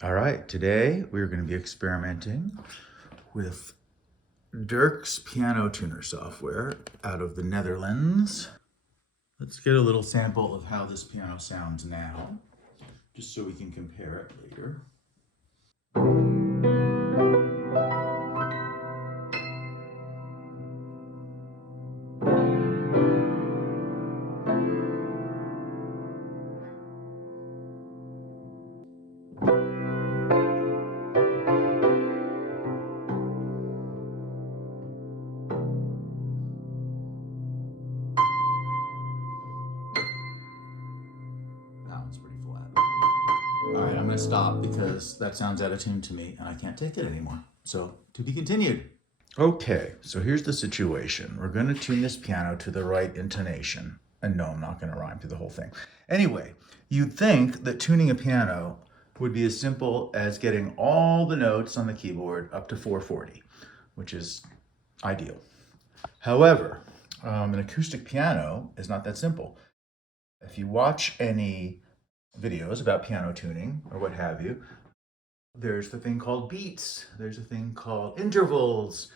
All right, today we're going to be experimenting with DIRK'S piano tuner software out of the Netherlands. Let's get a little sample of how this piano sounds now, just so we can compare it later. That one's pretty flat. All right, I'm going to stop because that sounds out of tune to me and I can't take it anymore. So, to be continued. Okay, so here's the situation. We're going to tune this piano to the right intonation. And no, I'm not going to rhyme through the whole thing. Anyway, you'd think that tuning a piano would be as simple as getting all the notes on the keyboard up to 440, which is ideal. However, an acoustic piano is not that simple. If you watch any videos about piano tuning or what have you, there's the thing called beats. There's a thing called intervals.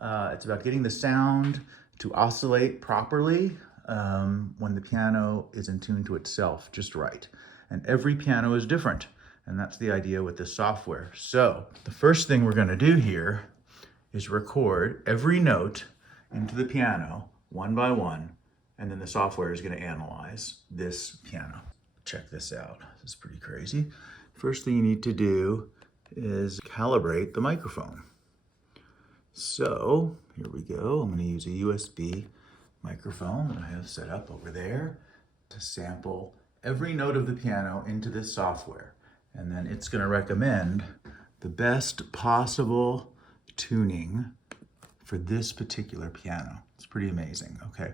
It's about getting the sound to oscillate properly when the piano is in tune to itself just right. And every piano is different. And that's the idea with this software. So the first thing we're going to do here is record every note into the piano one by one. And then the software is going to analyze this piano. Check this out. This is pretty crazy. First thing you need to do is calibrate the microphone. So here we go. I'm going to use a USB microphone that I have set up over there to sample every note of the piano into this software. And then it's going to recommend the best possible tuning for this particular piano. It's pretty amazing. Okay,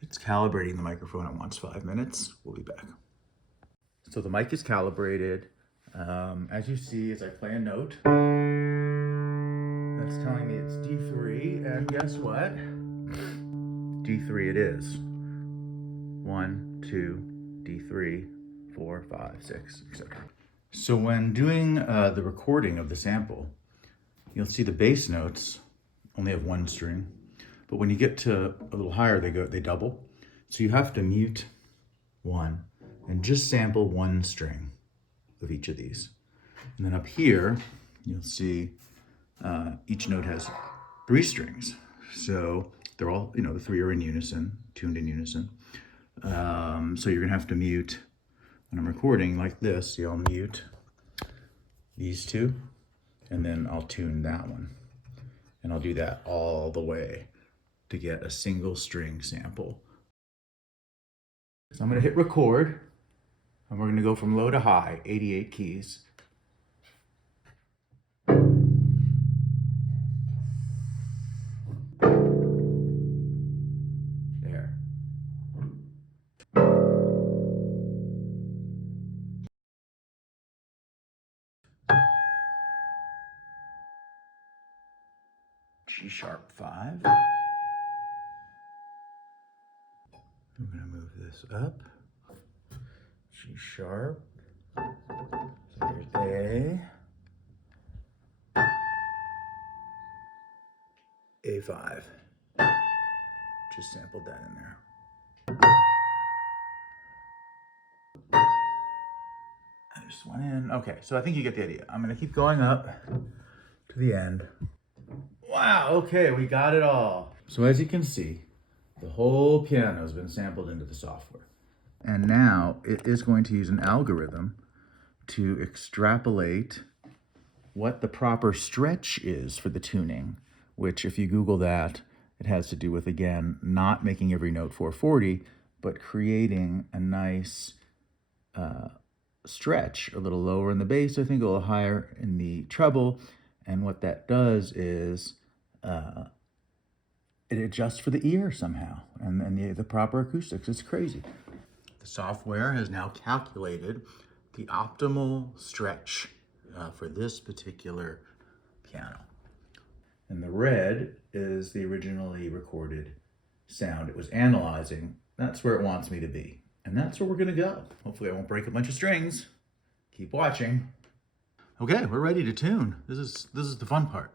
it's calibrating the microphone. It wants 5 minutes. We'll be back. So the mic is calibrated. As you see, as I play a note, that's telling me it's D3, and guess what? D3 it is. 1, 2, D3, 4, 5, 6, etc. So when doing the recording of the sample, you'll see the bass notes only have one string, but when you get to a little higher, they double. So you have to mute one and just sample one string of each of these. And then up here, you'll see each note has 3 strings. So they're all, the 3 are in unison, tuned in unison. So you're gonna have to mute, when I'm recording like this, I'll mute these 2, and then I'll tune that one. And I'll do that all the way to get a single string sample. So I'm gonna hit record, and we're gonna go from low to high, 88 keys. There. G#5. I'm gonna move this up. G#. So here's A. A5. Just sampled that in there. I just went in. Okay, so I think you get the idea. I'm gonna keep going up to the end. Wow, okay, we got it all. So as you can see, the whole piano has been sampled into the software. And now it is going to use an algorithm to extrapolate what the proper stretch is for the tuning, which if you Google that, it has to do with, again, not making every note 440, but creating a nice stretch, a little lower in the bass, I think a little higher in the treble. And what that does is it adjusts for the ear somehow and the proper acoustics. It's crazy. The software has now calculated the optimal stretch for this particular piano. And the red is the originally recorded sound it was analyzing. That's where it wants me to be. And that's where we're gonna go. Hopefully I won't break a bunch of strings. Keep watching. Okay, we're ready to tune. This is the fun part.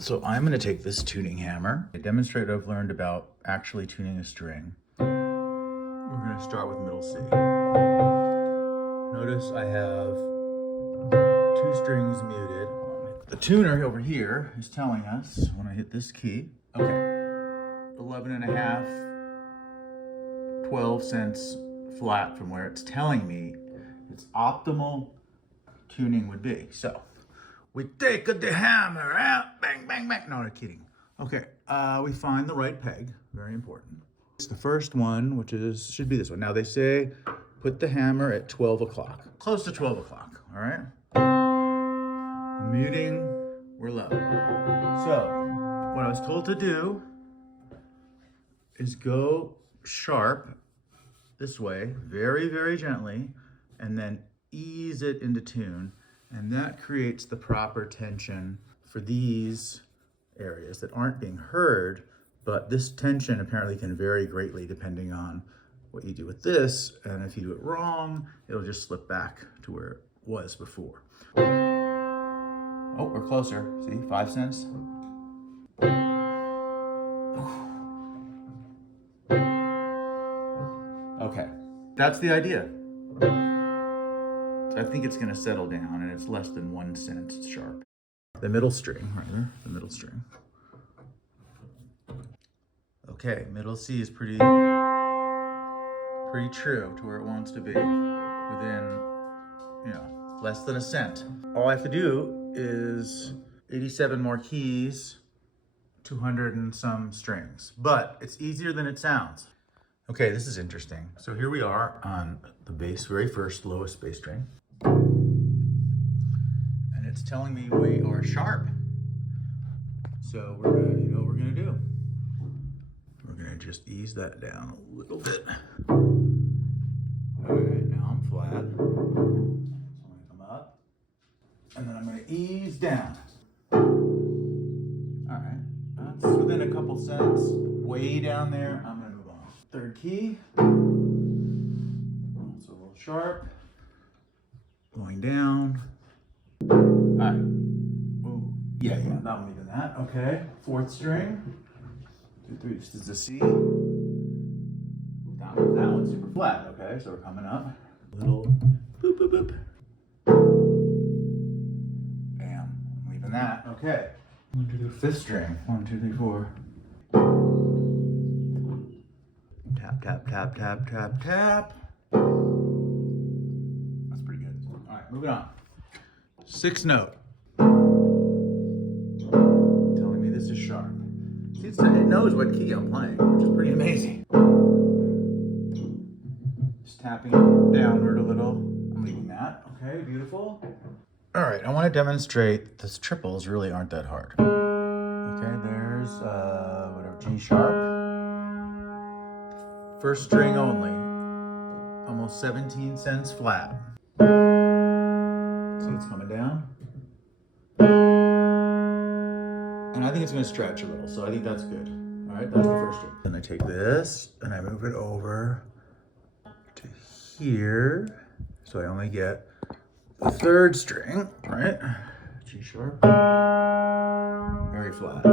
So I'm gonna take this tuning hammer, demonstrate what I've learned about actually tuning a string. We're gonna start with middle C. Notice I have 2 strings muted. The tuner over here is telling us when I hit this key, okay, 11.5, 12 cents flat from where it's telling me its optimal tuning would be. So we take the hammer out, bang, bang, bang. No, I'm kidding. Okay, we find the right peg, very important. It's the first one, which should be this one. Now they say, put the hammer at 12 o'clock, close to 12 o'clock, all right? The muting, we're low. So what I was told to do is go sharp this way, very, very gently, and then ease it into tune. And that creates the proper tension for these areas that aren't being heard, but this tension apparently can vary greatly depending on what you do with this. And if you do it wrong, it'll just slip back to where it was before. Oh, we're closer. See, 5 cents. Okay, that's the idea. So I think it's gonna settle down and it's less than 1 cent sharp. The middle string, right there, the middle string. Okay, middle C is pretty true to where it wants to be, within, less than 1 cent. All I have to do is 87 more keys, 200 and some strings, but it's easier than it sounds. Okay, this is interesting. So here we are on the bass, very first lowest bass string. And it's telling me we are sharp. So we're gonna, you know what we're gonna do? We're gonna just ease that down a little bit. All right, now I'm flat. So I'm gonna come up. And then I'm gonna ease down. All right, that's within a couple cents. Way down there, I'm gonna move on. Third key, also a little sharp, going down. All right, ooh, yeah, not more than that, okay. Fourth string, 2, 3, this is the C. That one's super flat, okay, so we're coming up. A little boop, boop, boop. Bam, I'm leaving that, okay. 1, 2, 3, fifth string, 1, 2, 3, 4. Tap, tap, tap, tap, tap, tap. That's pretty good. All right, moving on. 6th note. Telling me this is sharp. See, it knows what key I'm playing, which is pretty amazing. Just tapping it downward a little. I'm leaving that. Okay, beautiful. All right, I want to demonstrate these triples really aren't that hard. Okay, there's whatever, G sharp. First string only, almost 17 cents flat. See, it's coming down. And I think it's gonna stretch a little, so I think that's good. All right, that's the first string. Then I take this and I move it over to here. So I only get the 3rd string, right? G sharp, very flat.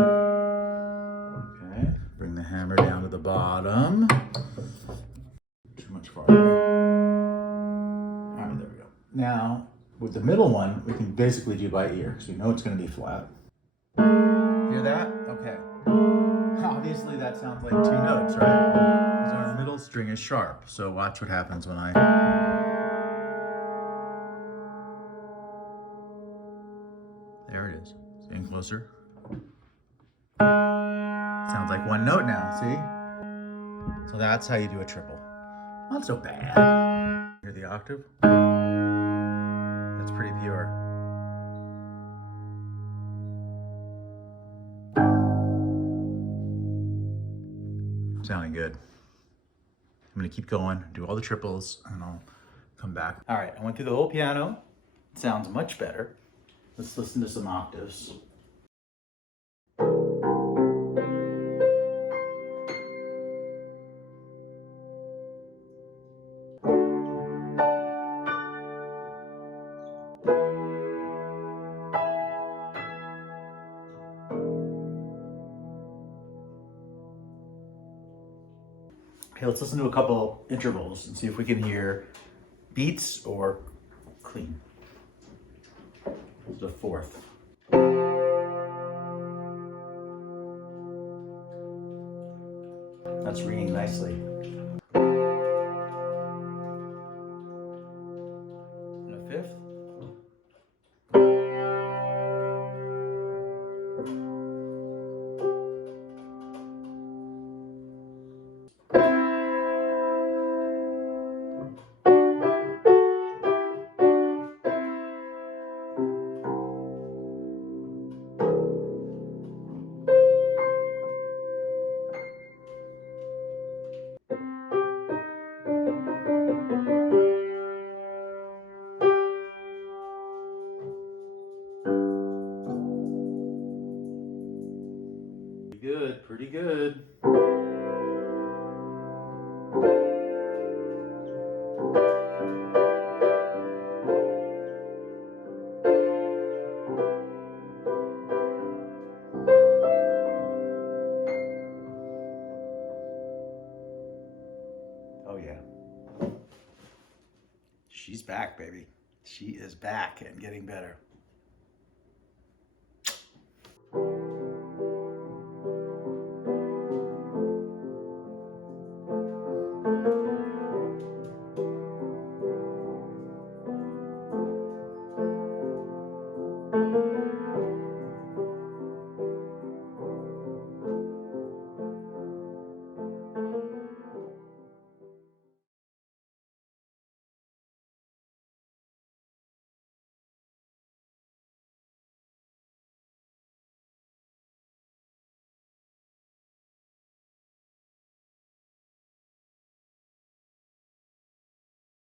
Okay, bring the hammer down to the bottom. Too much farther. All right, there we go. Now, with the middle one, we can basically do by ear, because we know it's gonna be flat. Hear that? Okay. Obviously that sounds like 2 notes, right? Because our middle string is sharp. So watch what happens when I... There it is. It's getting closer. Sounds like 1 note now, see? So that's how you do a triple. Not so bad. Hear the octave? That's pretty pure. Sounding good. I'm gonna keep going, do all the triples, and I'll come back. All right, I went through the whole piano. It sounds much better. Let's listen to some octaves. Okay, let's listen to a couple intervals and see if we can hear beats or clean. The fourth. That's ringing nicely. And a fifth. Good, pretty good. Oh yeah. She's back, baby. She is back and getting better.